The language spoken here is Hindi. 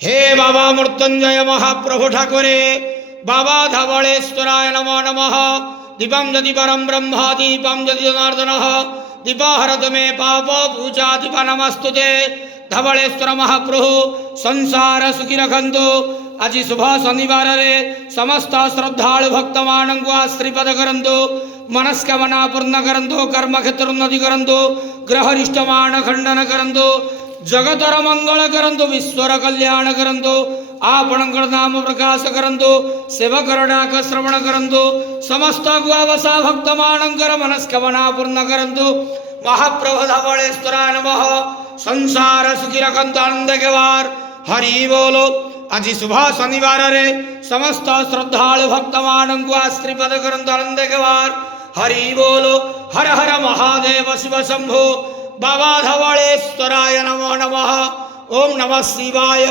हे बाबा मृत्युंजय महाप्रभु ठाकुरे बाबा धवलेश्वराय नमो नमः। दीपं यदि परम ब्रह्म दीपं यदि जनार्दन दीपहरत मे पाप पूजा दीप नमस्तुते। धवलेश्वर महाप्रभु संसार सुखी रखंतु। आज शुभ शनिवार रे समस्त श्रद्धालु भक्त मान को आश्रीपद करंतु। मनस्कामना पूर्ण करंतु। कर्म क्षेत्र उन्नति करंतु। ग्रहरिष्टमान खंडन करंतु। जगतर मंगल करंतु। विश्वर कल्याण करंतु। आपणकर नाम प्रकाश करंतु। सेवकर डाक श्रवण करंतु। समस्त गुआवसा भक्त मानकर मनस्कामना पूर्ण करंतु। महाप्रभु धवलेश्वराय नमः। संसार सुखी रखंतु आनंद के वार हरि बोलो। आज शुभ शनिवार रे समस्त श्रद्धालु भक्त मान को आश्रीपद करंतु आनंद के वार हरि बोलो। हर हर महादेव शिव शंभो। बाबा धवलेश्वराय नमो नमः। ओम नमः शिवाय।